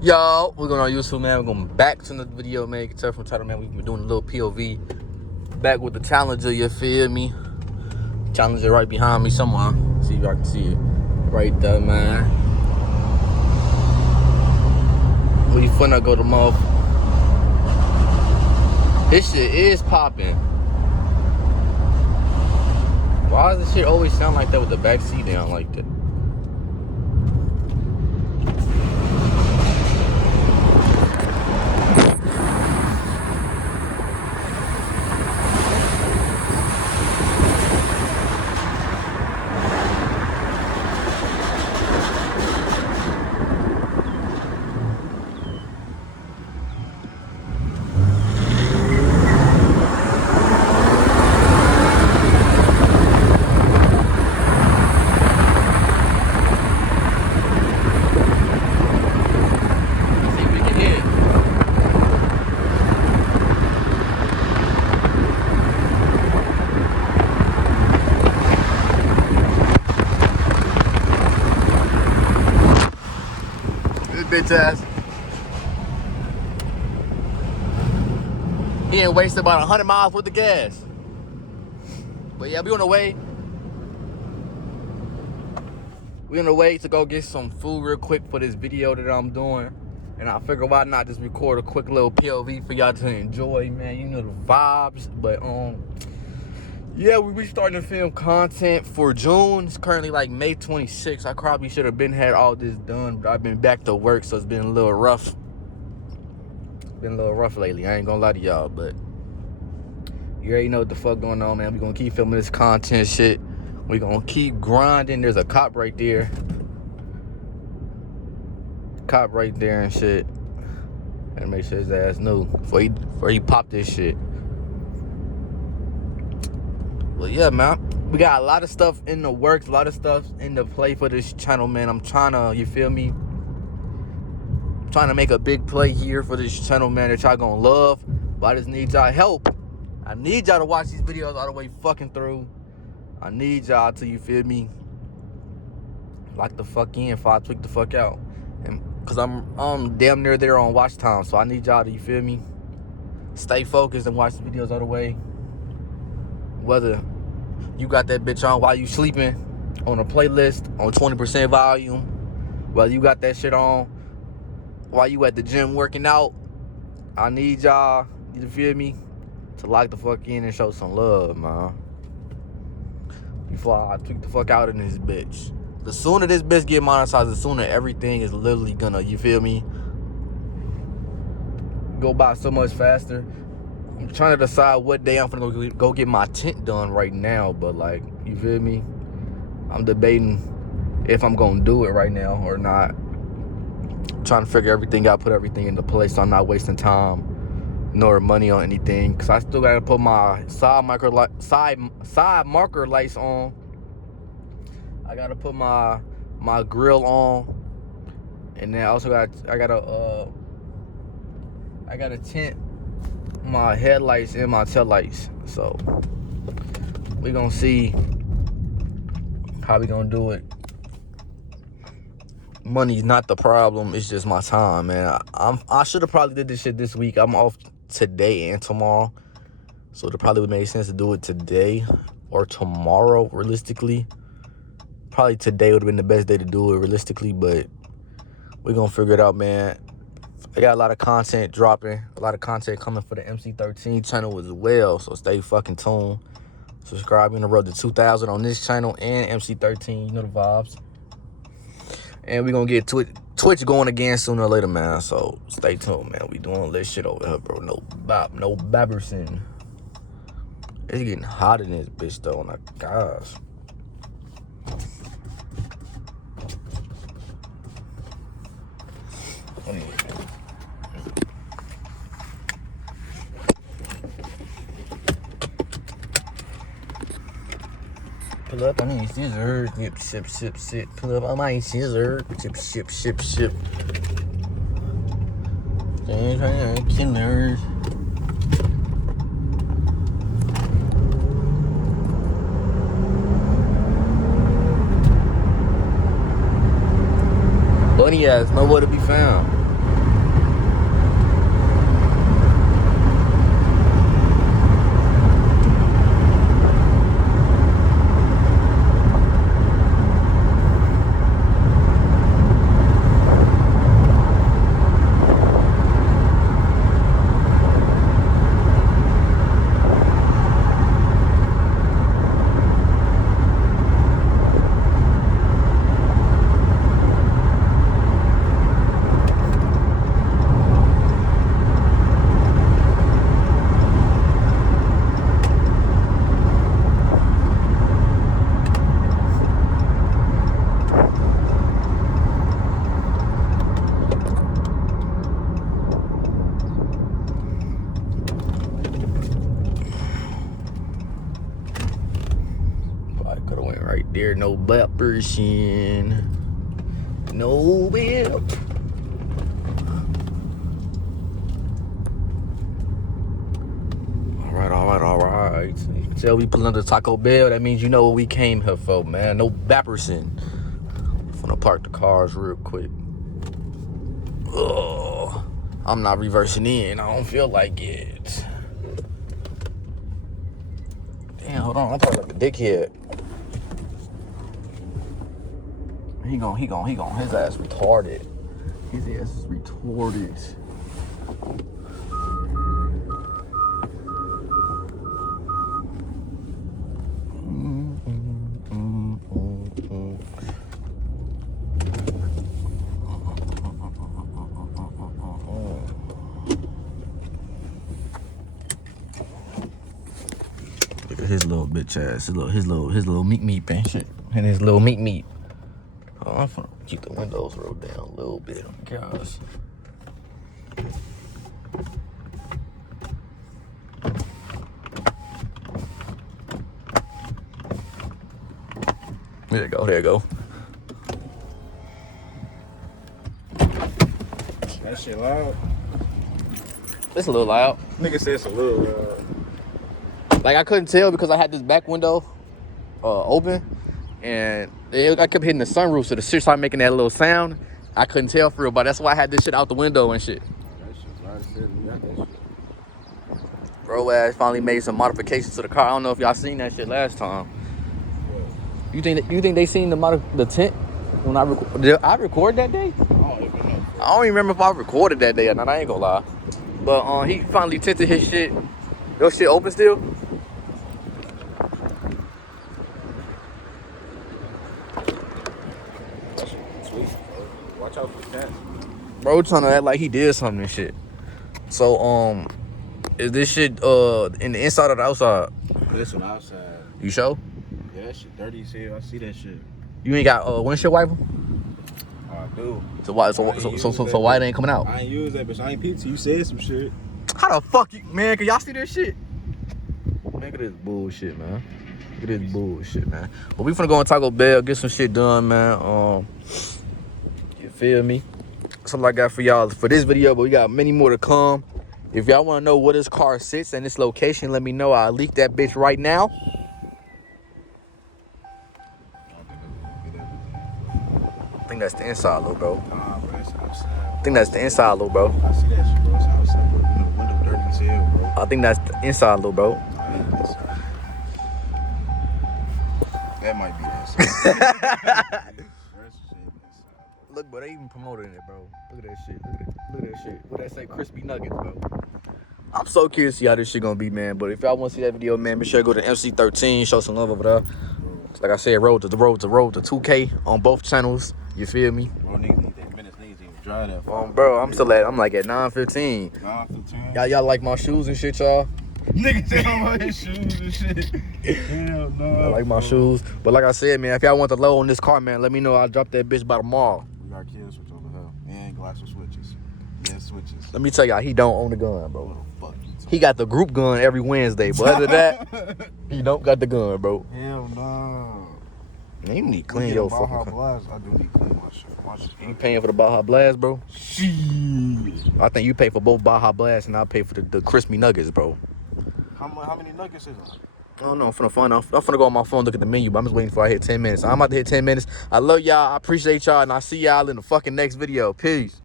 Yo, we're going on YouTube, man. We're going back to another video, man. You can tell from the title, man. We've been doing a little POV. Back with the Challenger, you feel me? Challenger right behind me somewhere. See if y'all can see it. Right there, man. We finna go to Muff. This shit is popping. Why does this shit always sound like that with the back seat down like that? Bitch ass. He ain't wasted about 100 miles worth of gas. But yeah, we on the way. We on the way to go get some food real quick for this video that I'm doing. And I figure why not just record a quick little POV for y'all to enjoy, man. You know the vibes. But yeah, we starting to film content for June. It's currently like May 26th. I probably should have had all this done, but I've been back to work, so it's been a little rough. Been a little rough lately. I ain't gonna lie to y'all, but you already know what the fuck going on, man. We gonna keep filming this content shit. We gonna keep grinding. There's a cop right there. Cop right there and shit. And make sure his ass knew before he popped this shit. Well, yeah, man. We got a lot of stuff in the works, a lot of stuff in the play for this channel, man. I'm trying to, you feel me? Trying to make a big play here for this channel, man, that y'all gonna love. But I just need y'all help. I need y'all to watch these videos all the way fucking through. I need y'all to, you feel me, lock the fuck in if I tweak the fuck out. And cause I'm damn near there on watch time. So I need y'all to, you feel me, stay focused and watch the videos all the way. Whether you got that bitch on while you sleeping, on a playlist, on 20% volume, whether you got that shit on while you at the gym working out, I need y'all, you feel me, to lock the fuck in and show some love, man. Before I tweak the fuck out in this bitch. The sooner this bitch get monetized, the sooner everything is literally gonna, you feel me, go by so much faster. I'm trying to decide what day I'm gonna go get my tint done right now, but like, you feel me? I'm debating if I'm gonna do it right now or not. I'm trying to figure everything out, put everything into place so I'm not wasting time nor money on anything. Cause I still gotta put my side marker lights on. I gotta put my grill on, and then I also I gotta tint my headlights and my tail lights. So we gonna see how we gonna do it. Money's not the problem, it's just my time, man. I should have probably did this shit this week. I'm off today and tomorrow, so it probably would make sense to do it today or tomorrow, realistically. Probably today would have been the best day to do it, realistically, but we're gonna figure it out, man. I got a lot of content dropping, a lot of content coming for the MC13 channel as well, so stay fucking tuned. Subscribe in the road to 2,000 on this channel and MC13, you know the vibes. And we're gonna get Twitch going again sooner or later, man, so stay tuned, man. We doing this shit over here, bro. No Babberson. It's getting hot in this bitch, though, oh my gosh. Pull up on these scissors, ship. Pull up on my scissors, ship. Killers. Bunny ass nowhere to be found. there. No black person. No whip. All right. You can tell we pulling under Taco Bell. That means you know what we came here for, man. No Bapperson. I'm gonna park the cars real quick. Ugh. I'm not reversing in. I don't feel like it. Damn, hold on. I'm talking like a dickhead. He gon'. His ass retarded. His ass is retarded. Look at his little bitch ass. His little meat man shit. And his little meat. Oh, I'm gonna keep the windows rolled down a little bit, guys. There you go. That shit loud. It's a little loud. Nigga said it's a little loud. Like I couldn't tell because I had this back window open, and I kept hitting the sunroof, so the shit started making that little sound. I couldn't tell for real, but that's why I had this shit out the window and shit. That shit's loud as shit. We got that shit. Bro ass finally made some modifications to the car. I don't know if y'all seen that shit last time. You think they seen the tent when did I record that day? I don't even remember if I recorded that day or not. I ain't gonna lie. But he finally tinted his shit. Your shit open still? Sweet. Watch out for that. Bro trying to act like he did something and shit. So is this shit in the inside or the outside? This one outside. You sure? Yeah, that shit dirty as hell. I see that shit. You ain't got windshield wiper? I do. So why it ain't coming out? I ain't use that, but I ain't peeped. You said some shit. How the fuck you, man? Can y'all see this shit? Man, look at this bullshit, man. Look at this bullshit, man. But we finna go on Taco Bell, get some shit done, man. You feel me? That's all I got for y'all for this video, but we got many more to come. If y'all wanna know where this car sits and this location, let me know. I'll leak that bitch right now. I think that's the inside, little bro. Nah, bro, that's outside. I think that's the inside, little bro. I see that shit, bro. It's outside, bro. You know, the window dirty as hell, bro. I think that's the inside, little bro. That might be that. Look, bro, they even promoting it, bro. Look at that shit. Look at that shit. What that say? Crispy nuggets, bro. I'm so curious to see how this shit gonna be, man. But if y'all want to see that video, man, make sure you go to MC13, show some love over there. Like I said, road to 2K on both channels. You feel me? Bro, niggas need that minutes. Niggas even dry that far. Bro, I'm like at 9:15. 9:15. Y'all like my shoes and shit, y'all? Niggas say I'm on his shoes and shit. Hell no. I like my shoes. But like I said, man, if y'all want the low on this car, man, let me know. I'll drop that bitch by tomorrow. We got kill switch over here. And glass with switches. Yeah, switches. Let me tell y'all, he don't own the gun, bro. What the fuck you talking? He got the group gun every Wednesday, but other than that, he don't got the gun, bro. Hell no. Man, you need to clean your fucking car. Blast. I do need to clean my shit. You paying for the Baja Blast, bro? Shit. I think you pay for both Baja Blast and I'll pay for the crispy nuggets, bro. How many nuggets is it? I don't know. I'm finna go on my phone, look at the menu, but I'm just waiting for I hit 10 minutes. I'm about to hit 10 minutes. I love y'all. I appreciate y'all, and I'll see y'all in the fucking next video. Peace.